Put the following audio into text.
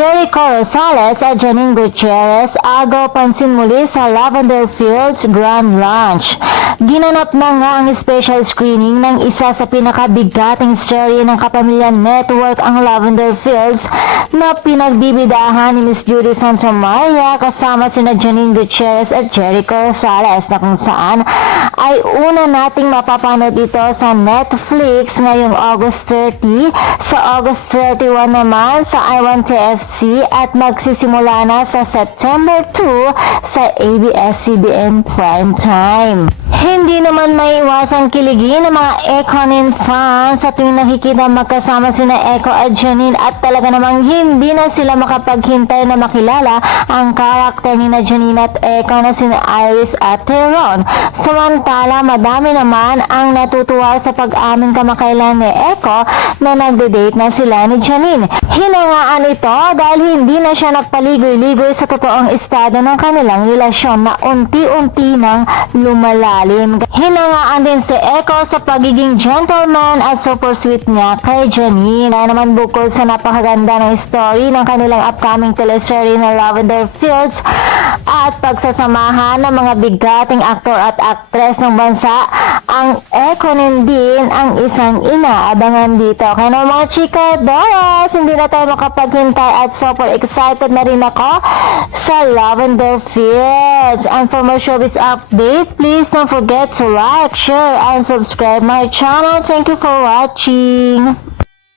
Jericho Rosales at Janine Gutierrez agaw pansin muli sa Lavender Fields Grand Launch. Ginanap na nga ang special screening ng isa sa pinakabigating serye ng Kapamilya Network, ang Lavender Fields, na pinagbibidahan ni Miss Judy Santamaria kasama sina Janine Gutierrez at Jericho Rosales, na kung saan ay una nating mapapanood ito sa Netflix ngayong August 30, sa August 31 naman sa I1TFC at magsisimula na sa September 2 sa ABS-CBN Primetime. Hindi naman maiwasang kiligin ng mga Ekonin fans sa tuwing nakikita magkasama sina Eko at Janine, at talaga namang hindi na sila makapaghintay na makilala ang karakter ni na Janine at Eko na sina Iris at Teron. Samantala, madami naman ang natutuwa sa pag-amin kamakailan ni Eko na nagde-date na sila ni Janine. Hinangaan ito dahil hindi na siya nagpaligoy-ligoy sa totoong estado ng kanilang relasyon na unti-unti nang lumalalim. Hinangaan din si Eko sa pagiging gentleman at super sweet niya kay Janine. Kaya naman, bukod sa napakaganda ng story ng kanilang upcoming teleserye na Lavender Fields at pagsasamahan ng mga bigating aktor at aktres ng bansa, ang Ekonin din ang isang inaabangan dito. Kaya naman mga chika Doras, hindi na tayo makapaghintay at super excited na rin ako sa Lavender Fields. And for more showbiz update, please don't forget to like, share, and subscribe my channel. Thank you for watching.